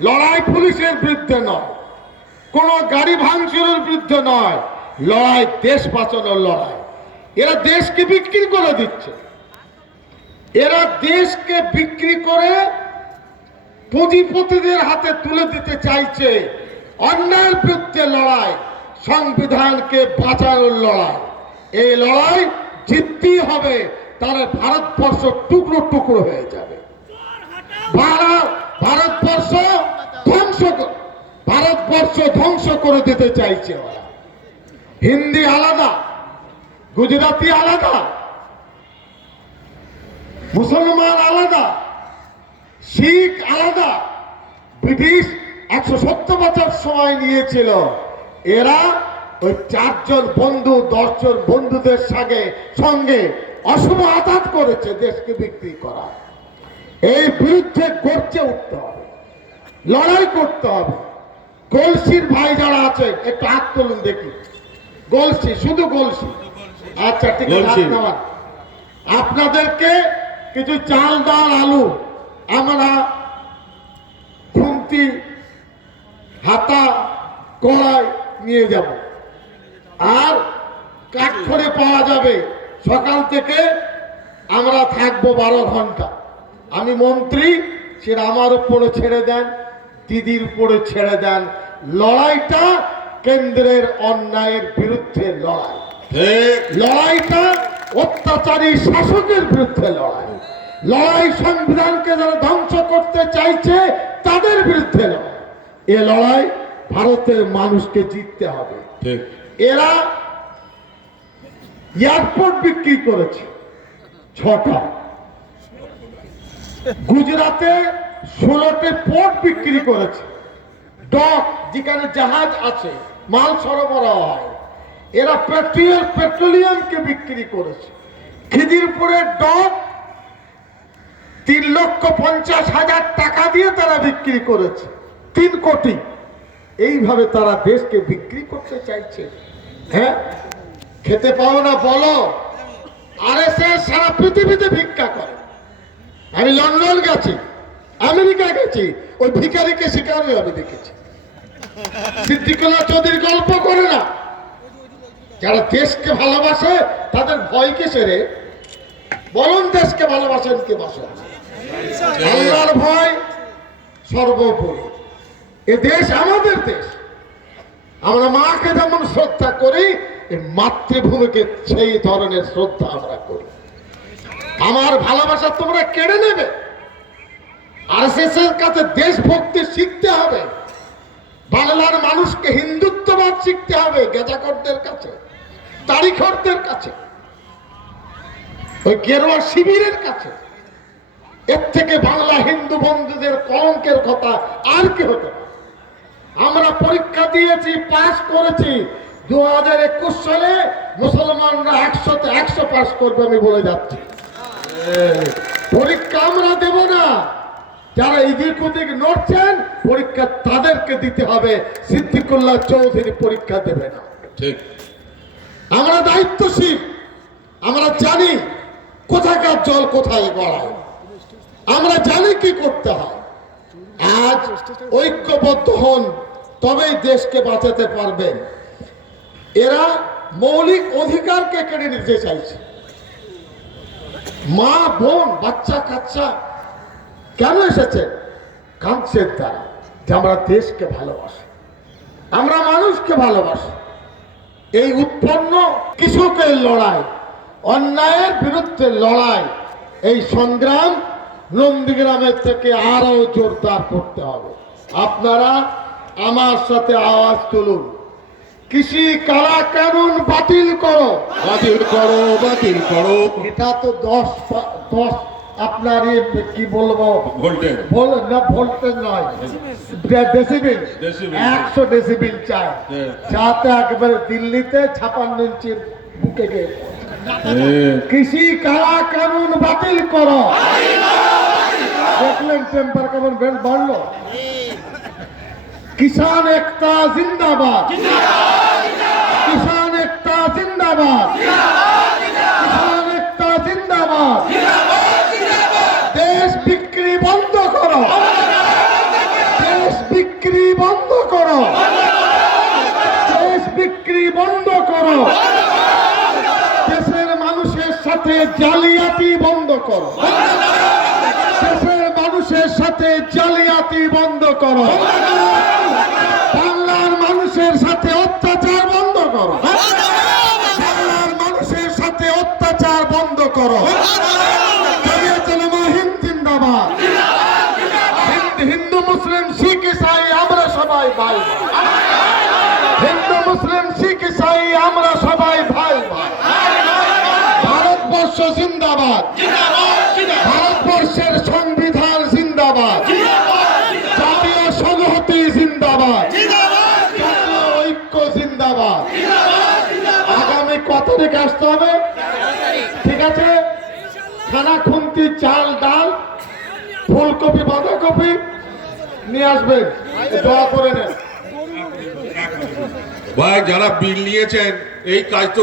লড়াই পুলিশের বিরুদ্ধে নয়। কোন গাড়ি ভাঙচুরের বিরুদ্ধে নয়। লড়াই দেশ বাঁচানোর লড়াই। এরা দেশকে বিক্রি করে দিচ্ছে। এরা দেশকে বিক্রি করে পুঁজিপতিদের হাতে তুলে দিতে চাইছে। অন্যায়ের বিরুদ্ধে লড়াই, সংবিধানকে বাঁচানোর লড়াই। এই লড়াই জিততেই হবে, তাহলে ভারতবর্ষ টুকরো টুকরো হয়ে যাবে। ভারত ভারতবর্ষ ধ্বংস ভারতবর্ষ ধ্বংস করে দিতে চাইছে হিন্দি আলাদা, গুজরাটি আলাদা, মুসলমান আলাদা, শিখ আলাদা, ব্রিটিশ একশো সত্তর বছর সময় নিয়েছিল। এরা ওই চারজন বন্ধু, দশজন বন্ধুদের সঙ্গে সঙ্গে অশুভ আঘাত করেছে দেশকে বিক্রি করা। এই বিরুদ্ধে গর্জে উঠতে হবে। লড়াই করতে হবে। গলসির ভাই যারা আছে একটু হাত তুলুন দেখি। গলসি শুধু গলসি? আচ্ছা ঠিক আছে। আপনাদেরকে কিছু চাল ডাল আলু আমরা খুন্তি হাতা কড়াই নিয়ে যাব। আর কাঠখড়ে পাওয়া যাবে। সকাল থেকে আমরা থাকব বারো ঘণ্টা। আমি মন্ত্রী সেটা আমার উপরে ছেড়ে দেন দিদির উপরে ছেড়ে দেন। লড়াইটা কেন্দ্রের অন্যায়ের বিরুদ্ধে লড়াই। লড়াইটা অত্যাচারী শাসকের বিরুদ্ধে লড়াই। লড়াই সংবিধানকে যারা ধ্বংস করতে চাইছে তাদের বিরুদ্ধে লড়াই। এ লড়াই ভারতের মানুষকে জিততে হবে। ঠিক। এরা এয়ারপোর্ট বিক্রি করেছে। ছটা। গুজরাটে ষোলোটি পোর্ট বিক্রি করেছে। ডক, যেখানে জাহাজ আছে, মাল সরবরাহ হয়, এরা পেট্রোল পেট্রোলিয়ামকে বিক্রি করেছে। খিদিরপুরের ডক তিন লক্ষ পঞ্চাশ হাজার টাকা দিয়ে তারা বিক্রি করেছে, তিন কোটি। এইভাবে তারা দেশকে বিক্রি করতে চাইছে। হ্যাঁ? খেতে পাও না, বলো। আর সারা পৃথিবীতে ভিক্ষা করে। আমি লন্ডন গেছি, আমেরিকা গেছি, ওই ভিখারিকে শিকারই আমি দেখেছি। সিদ্দিকুল্লাহ চৌধুরীর গল্প করে না। যারা দেশকে ভালোবাসে, তাদের ভয় কিসে রে বলুন দেশকে ভালোবাসেন কে বাসেন আল্লাহর ভয় সর্বোপরি। এ দেশ আমাদের দেশ। আমরা মাকে যেমন শ্রদ্ধা করি মাতৃভূমিকে সেই ধরনের শ্রদ্ধা আমরা করি। আমার ভালোবাসা তোমরা কেড়ে নেবে। আর এর কাছে দেশভক্তি শিখতে হবে। বাংলার মানুষকে হিন্দুত্ববাদ শিখতে হবে গেজাকরদের কাছে, তারিখরদের কাছে, ওই গেরুয়া শিবিরের কাছে। এর থেকে বাংলা হিন্দু বন্ধুদের কলঙ্কের কথা আর কি হতে আমরা পরীক্ষা দিয়েছি, পাস করেছি। দু হাজার একুশ সালে মুসলমানরা একশোতে একশো পাস করবে আমি বলে যাচ্ছি। পরীক্ষা আমরা দেব না। যারা ইদিক উদিক নড়ছেন পরীক্ষা তাদেরকে দিতে হবে। সিদ্দিকুল্লাহ চৌধুরী পরীক্ষা দেবে না। ঠিক। আমরা দায়িত্বশীল আমরা জানি কোথাকার জল কোথায় গড়ায়। আমরা জানি কি করতে হয়। আজ ঐক্যবদ্ধ হন তবেই দেশকে বাঁচাতে পারবেন। এরা মৌলিক অধিকারকে কেড়ে নিতে চাইছে। মা বোন, বাচ্চা, কাচ্চা কেন এসেছে? কাঁদছেন তারা যে আমরা দেশকে ভালোবাসি, আমরা মানুষকে ভালোবাসি। এই উৎপন্ন কৃষকের লড়াই, অন্যায়ের বিরুদ্ধে লড়াই, এই সংগ্রাম নন্দীগ্রামের থেকে আরও জোরদার করতে হবে। আপনারা আমার সাথে আওয়াজ তুলুন। কৃষি কালা কানুন বাতিল করো? বাতিল করো বাতিল করো। এটা তো দশ দশ আপনার কি বলব? ভোল্টেজ। বল না ভোল্টেজ নয়। Decibel decibel. একশো ডেসিবেল চাই। হ্যাঁ। যাতে একেবারে দিল্লিতে ছাপান্ন ইঞ্চির বুকে গিয়ে। কৃষি কালা কানুন বাতিল করো? দেখলেন টেম্পার কেমন বেল বাড়লো? কিষান একটা জিন্দাবাদ। কিষান একটা জিন্দাবাদ। কিষান একটা জিন্দাবাদ। দেশ বিক্রি বন্ধ করো। দেশ বিক্রি বন্ধ করো। দেশ বিক্রি বন্ধ করো। দেশের মানুষের সাথে জালিয়াতি বন্ধ করো। দেশের মানুষের সাথে জালিয়াতি বন্ধ করো। বাংলার মানুষের সাথে অত্যাচার বন্ধ করো। বাংলার মানুষের সাথে অত্যাচার বন্ধ করো জমিয়ত উলামা হিন্দ জিন্দাবাদ হিন্দ- হিন্দু মুসলিম শিখ ইসাই আমরা সবাই ভাই ভাই। হিন্দু মুসলিম শিখ ইসাই আমরা সবাই ভাই ভাই ভারতবর্ষ জিন্দাবাদ ভারতবর্ষের সংবিধান জিন্দাবাদ জাতীয় সংহতি জিন্দাবাদ জাতীয় ঐক্য জিন্দাবাদ। আগামী কত তারিখ আসতে হবে? ঠিক আছে? খানা, খুন্তি, চাল, ডাল, ফুলকপি, বাঁধাকপি নিয়ে আসবেন দোয়া করে নেন ভাই, যারা বিল নিয়েছেন, এই কাজ তো